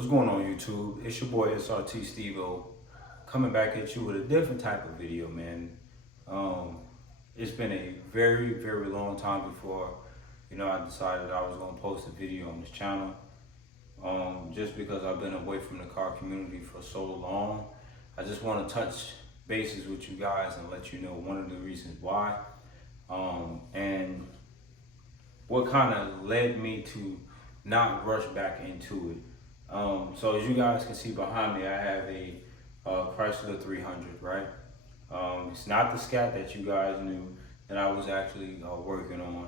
What's going on, YouTube? It's your boy SRT Steve-O coming back at you with a different type of video, man. Um, it's been a very, very long time before, I decided I was going to post a video on this channel. Just because I've been away from the car community for so long, I just want to touch bases with you guys and let you know one of the reasons why. And what kind of led me to not rush back into it. So as you guys can see behind me, I have a Chrysler 300, right? It's not the Scat that you guys knew that I was actually working on,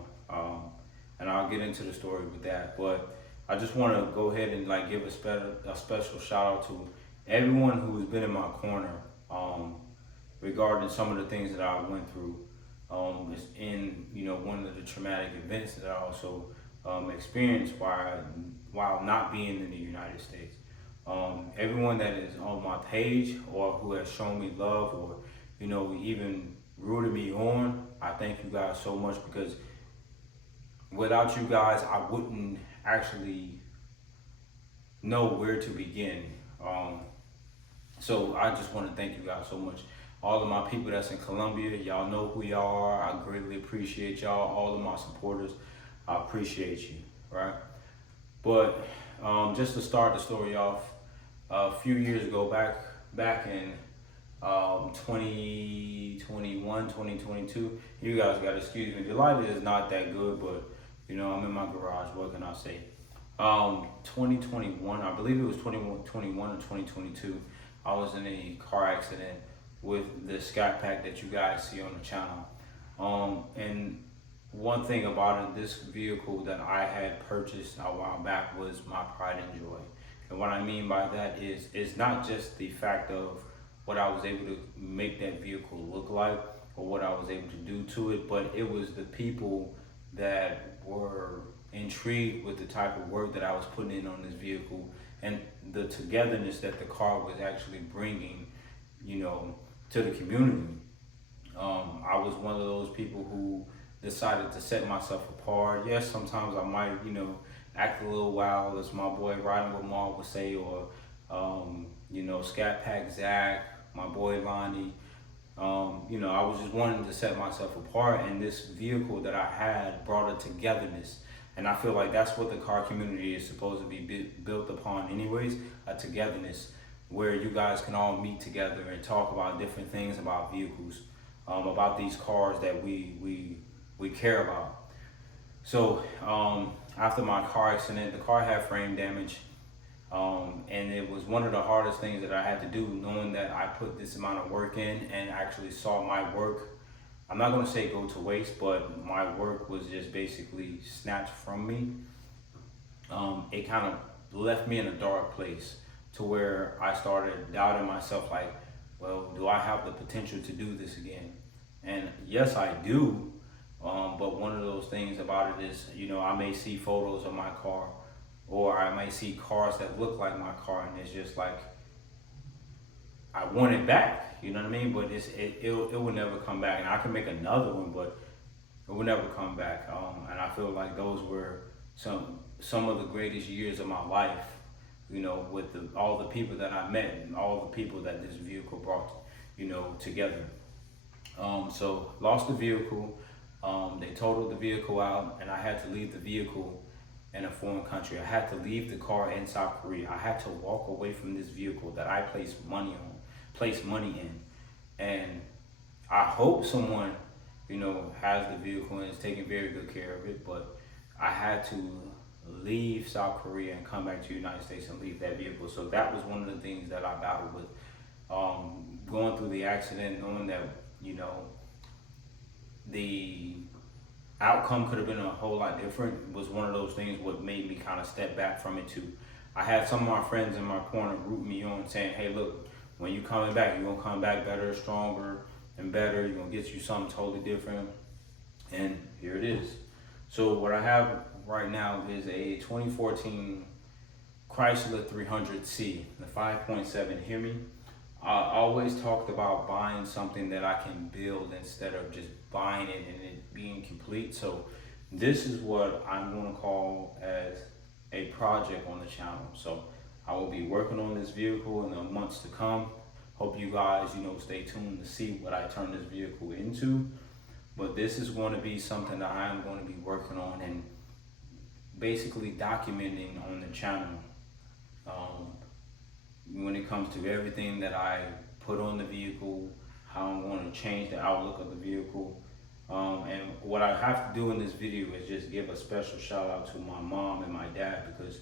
and I'll get into the story with that. But I just want to go ahead and give a special shout out to everyone who's been in my corner regarding some of the things that I went through. It's in one of the traumatic events that I also experienced while not being in the United States. Everyone that is on my page or who has shown me love or even rooted me on, I thank you guys so much, because without you guys I wouldn't actually know where to begin. So I just want to thank you guys so much. All of my people that's in Colombia, y'all know who y'all are. I greatly appreciate y'all. All of my supporters, I appreciate you, right? But just to start the story off, a few years ago, back in 2021, 2022, you guys got to excuse me. The light is not that good, but I'm in my garage. What can I say? 2021, I believe it was 2021 or 2022. I was in a car accident with the Scat Pack that you guys see on the channel. And one thing about it, this vehicle that I had purchased a while back was my pride and joy. And what I mean by that is, it's not just the fact of what I was able to make that vehicle look like or what I was able to do to it, but it was the people that were intrigued with the type of work that I was putting in on this vehicle and the togetherness that the car was actually bringing, to the community. I was one of those people who decided to set myself apart. Yes, sometimes I might, act a little wild, as my boy Riding with Maul would say, or, Scat Pack Zach, my boy Lonnie. I was just wanting to set myself apart, and this vehicle that I had brought a togetherness. And I feel like that's what the car community is supposed to be built upon anyways, a togetherness, where you guys can all meet together and talk about different things about vehicles, about these cars that we care about. So after my car accident, the car had frame damage, and it was one of the hardest things that I had to do, knowing that I put this amount of work in and actually saw my work, I'm not going to say go to waste, but my work was just basically snatched from me. It kind of left me in a dark place, to where I started doubting myself, like, well, do I have the potential to do this again? And yes, I do. But one of those things about it is, I may see photos of my car, or I may see cars that look like my car, and it's just like, I want it back, you know what I mean? But it will never come back. And I can make another one, but it will never come back. And I feel like those were some of the greatest years of my life, with all the people that I met and all the people that this vehicle brought, together. So lost the vehicle. They totaled the vehicle out, and I had to leave the vehicle in a foreign country. I had to leave the car in South Korea. I had to walk away from this vehicle that I placed money in. And I hope someone, has the vehicle and is taking very good care of it, but I had to leave South Korea and come back to the United States and leave that vehicle. So that was one of the things that I battled with. Going through the accident, knowing that, the outcome could have been a whole lot different, was one of those things what made me kind of step back from it too. I had some of my friends in my corner rooting me on, saying, hey, look, when you coming back, you're gonna come back better, stronger, and better. You're gonna get you something totally different. And here it is. So what I have right now is a 2014 Chrysler 300C, the 5.7. Hear me? I always talked about buying something that I can build instead of just buying it and it being complete. So this is what I'm going to call as a project on the channel. So I will be working on this vehicle in the months to come. Hope you guys, stay tuned to see what I turn this vehicle into. But this is going to be something that I am going to be working on and basically documenting on the channel. When it comes to everything that I put on the vehicle, how I'm going to change the outlook of the vehicle. And what I have to do in this video is just give a special shout out to my mom and my dad, because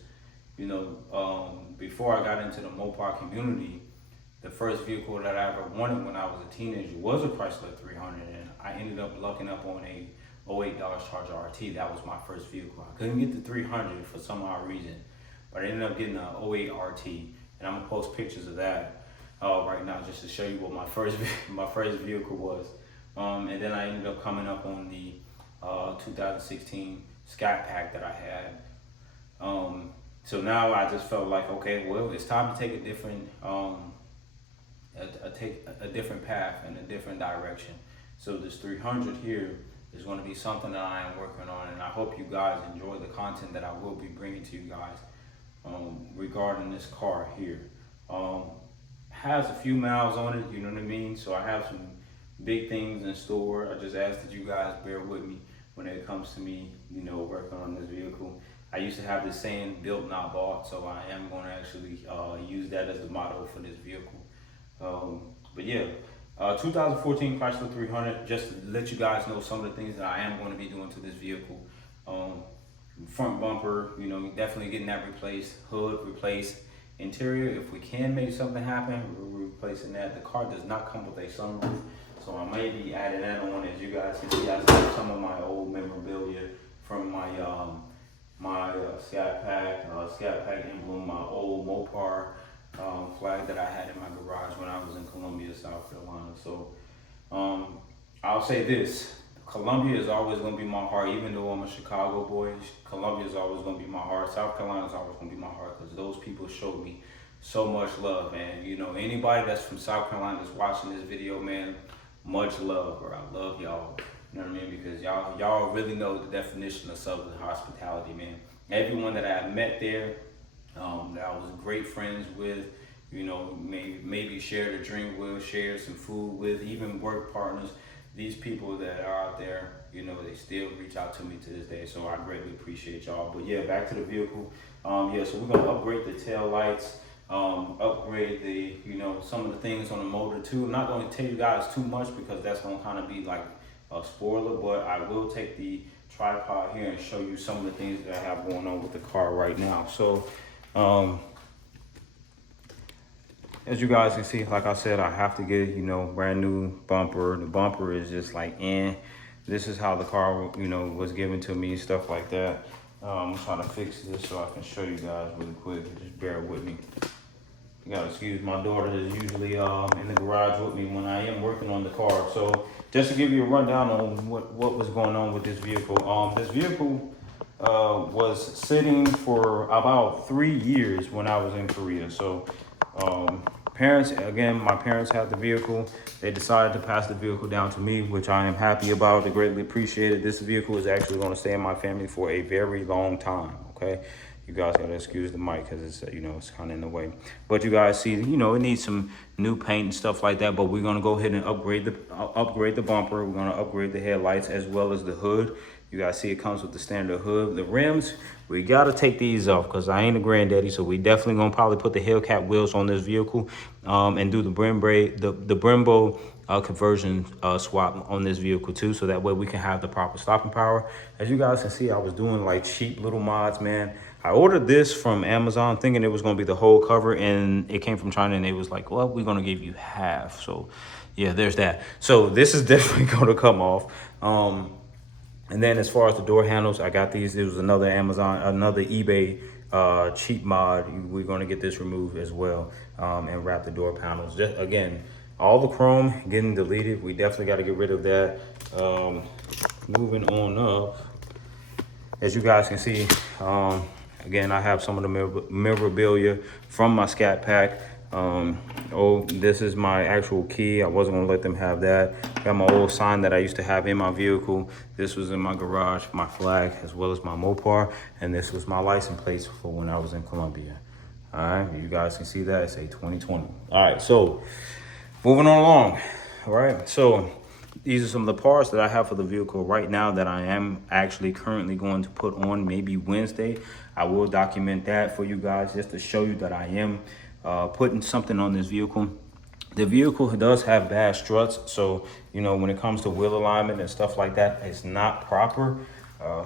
before I got into the Mopar community, the first vehicle that I ever wanted when I was a teenager was a Chrysler 300, and I ended up lucking up on a 08 Dodge Charger RT. That was my first vehicle. I couldn't get the 300 for some odd reason, but I ended up getting a 08 RT, and I'm gonna post pictures of that right now just to show you what my first vehicle was. And then I ended up coming up on the 2016 Scat Pack that I had. So now I just felt like, okay, well, it's time to take a different a different path and a different direction. So this 300 here is going to be something that I am working on, and I hope you guys enjoy the content that I will be bringing to you guys regarding this car here. Has a few miles on it, you know what I mean? So I have some big things in store. I just ask that you guys bear with me when it comes to me, working on this vehicle. I used to have this saying, built not bought, so I am going to actually use that as the motto for this vehicle. But yeah, 2014 Chrysler 300, just to let you guys know some of the things that I am going to be doing to this vehicle. Front bumper, definitely getting that replaced. Hood replaced. Interior, if we can make something happen, we're replacing that. The car does not come with a sunroof, so I may be adding that on. As you guys can see, I have some of my old memorabilia from my Scat Pack emblem, my old Mopar flag that I had in my garage when I was in Columbia, South Carolina. So I'll say this, Columbia is always going to be my heart. Even though I'm a Chicago boy, Columbia is always going to be my heart. South Carolina is always going to be my heart, because those people showed me so much love. And anybody that's from South Carolina that's watching this video, man, much love, bro. I love y'all. You know what I mean? Because y'all really know the definition of Southern hospitality, man. Everyone that I met there, that I was great friends with, maybe shared a drink with, shared some food with, even work partners. These people that are out there, they still reach out to me to this day. So I greatly appreciate y'all. But yeah, back to the vehicle. So we're going to upgrade the tail lights, upgrade the, some of the things on the motor too. I'm not going to tell you guys too much, because that's going to kind of be like a spoiler, but I will take the tripod here and show you some of the things that I have going on with the car right now. So as you guys can see, like I said, I have to get, brand new bumper. The bumper is just like, this is how the car, was given to me, stuff like that. I'm trying to fix this so I can show you guys really quick. Just bear with me. You gotta excuse my daughter is usually in the garage with me when I am working on the car. So just to give you a rundown on what was going on with this vehicle. This vehicle was sitting for about 3 years when I was in Korea. So my parents had the vehicle. They decided to pass the vehicle down to me, which I am happy about. I greatly appreciate it. This vehicle is actually going to stay in my family for a very long time. Okay. You guys gotta excuse the mic because it's it's kind of in the way. But you guys see, it needs some new paint and stuff like that. But we're gonna go ahead and upgrade the bumper. We're gonna upgrade the headlights as well as the hood. You guys see it comes with the standard hood. The rims, we gotta take these off because I ain't a granddaddy. So we definitely gonna probably put the Hellcat wheels on this vehicle and do the Brembo conversion swap on this vehicle too, so that way we can have the proper stopping power. As you guys can see, I was doing like cheap little mods, man. I ordered this from Amazon thinking it was going to be the whole cover, and it came from China, and it was like, well, we're going to give you half. So yeah, there's that. So this is definitely going to come off. And then as far as the door handles, I got these. There was another eBay cheap mod. We're going to get this removed as well and wrap the door panels. Just, again, all the chrome getting deleted. We definitely got to get rid of that. Moving on up, as you guys can see, again, I have some of the memorabilia from my Scat Pack. This is my actual key. I wasn't gonna let them have that. Got my old sign that I used to have in my vehicle. This was in my garage, my flag, as well as my Mopar. And this was my license plate for when I was in Columbia. All right, you guys can see that. It's a 2020. All right, so moving on along. All right, so these are some of the parts that I have for the vehicle right now that I am actually currently going to put on maybe Wednesday. I will document that for you guys just to show you that I am putting something on this vehicle. The vehicle does have bad struts, so you know when it comes to wheel alignment and stuff like that, it's not proper.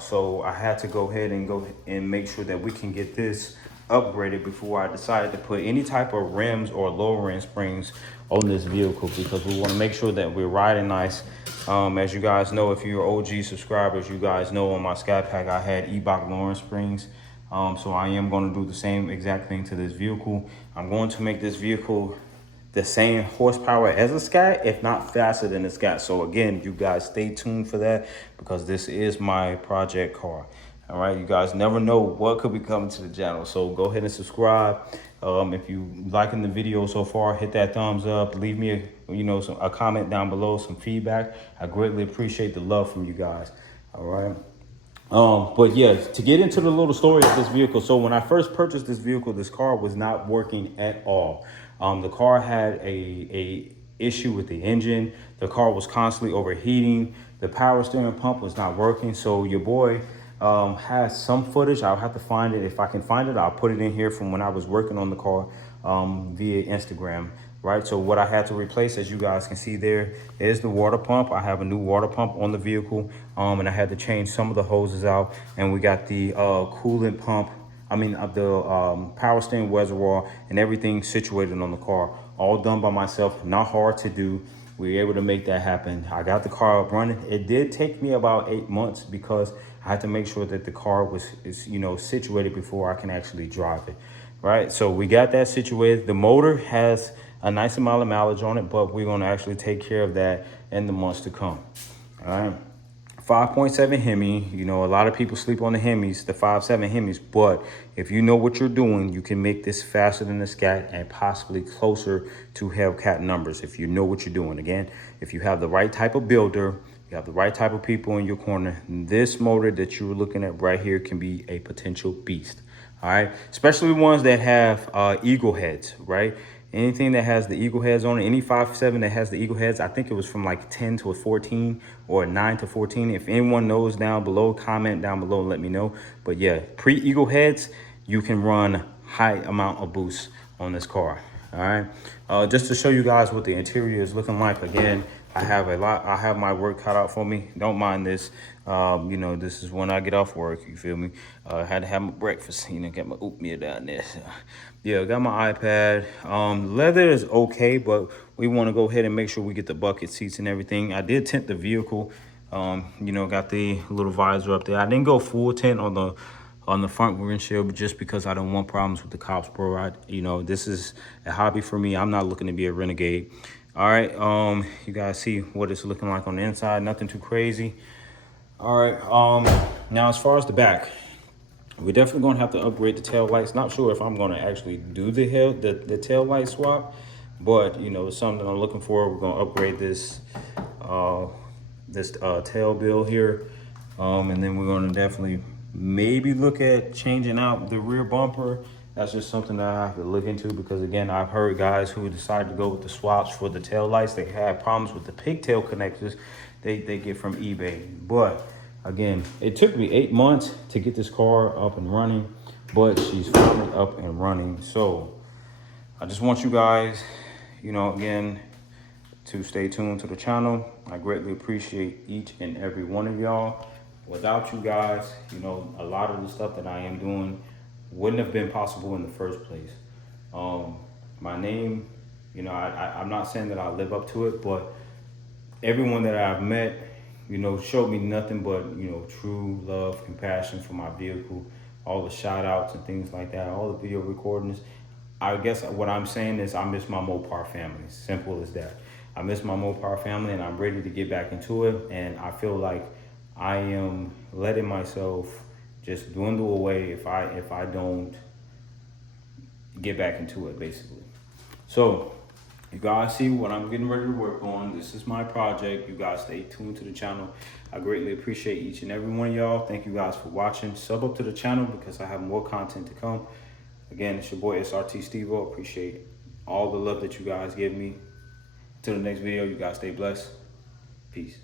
So I had to go ahead and make sure that we can get this upgraded before I decided to put any type of rims or lower end springs on this vehicle, because we want to make sure that we're riding nice. As you guys know, if you're OG subscribers, you guys know on my Sky Pack I had Eibach Lowering springs. So I am going to do the same exact thing to this vehicle. I'm going to make this vehicle the same horsepower as a Scat, if not faster than a Scat. So again, you guys stay tuned for that, because this is my project car. All right, you guys never know what could be coming to the channel. So go ahead and subscribe. If you liking the video so far, hit that thumbs up. Leave me a comment down below, some feedback. I greatly appreciate the love from you guys. All right. But yeah, to get into the little story of this vehicle. So when I first purchased this vehicle, this car was not working at all. The car had a issue with the engine. The car was constantly overheating. The power steering pump was not working. So your boy has some footage. I'll have to find it. If I can find it, I'll put it in here from when I was working on the car via Instagram. Right, so what I had to replace, as you guys can see there, is the water pump. I have a new water pump on the vehicle, and I had to change some of the hoses out. And we got the coolant pump, the power steering reservoir and everything situated on the car, all done by myself. Not hard to do. We were able to make that happen. I got the car up running. It did take me about 8 months because I had to make sure that the car is situated before I can actually drive it. Right, so we got that situated. The motor has a nice amount of mileage on it, but we're going to actually take care of that in the months to come. All right, 5.7 Hemi. A lot of people sleep on the Hemis, the 5.7 Hemis, but if you know what you're doing, you can make this faster than the Scat and possibly closer to Hellcat numbers if you know what you're doing. Again, if you have the right type of builder, you have the right type of people in your corner, this motor that you're looking at right here can be a potential beast. All right, especially ones that have eagle heads, right? Anything that has the eagle heads on it, any 5.7 that has the eagle heads, I think it was from like 10 to a 14 or 9 to 14. If anyone knows down below, comment down below and let me know. But yeah, pre-eagle heads, you can run high amount of boost on this car. All right, just to show you guys what the interior is looking like. Again, I have my work cut out for me. Don't mind this. This is when I get off work, you feel me? I had to have my breakfast, get my oatmeal down there. So, yeah, got my iPad. Leather is okay, but we want to go ahead and make sure we get the bucket seats and everything. I did tint the vehicle. Got the little visor up there. I didn't go full tint on the front windshield just because I don't want problems with the cops, bro. This is a hobby for me. I'm not looking to be a renegade. All right, you guys see what it's looking like on the inside. Nothing too crazy. All right, now as far as the back, we're definitely going to have to upgrade the tail lights. Not sure if I'm going to actually do the tail light swap, but it's something I'm looking for. We're going to upgrade this tail bill here, and then we're going to definitely maybe look at changing out the rear bumper. That's just something that I have to look into, because again, I've heard guys who decided to go with the swaps for the tail lights, they had problems with the pigtail connectors they get from eBay. But again, it took me 8 months to get this car up and running, but she's finally up and running. So I just want you guys, again, to stay tuned to the channel. I greatly appreciate each and every one of y'all. Without you guys, a lot of the stuff that I am doing wouldn't have been possible in the first place. My name, I'm not saying that I live up to it, but everyone that I've met, showed me nothing but, true love, compassion for my vehicle, all the shout outs and things like that, all the video recordings. I guess what I'm saying is I miss my Mopar family. Simple as that. I miss my Mopar family, and I'm ready to get back into it. And I feel like I am letting myself just dwindle away if I don't get back into it, basically. So you guys see what I'm getting ready to work on. This is my project. You guys stay tuned to the channel. I greatly appreciate each and every one of y'all. Thank you guys for watching. Sub up to the channel because I have more content to come. Again, it's your boy SRT Stevo. Appreciate all the love that you guys give me. Till the next video, you guys stay blessed. Peace.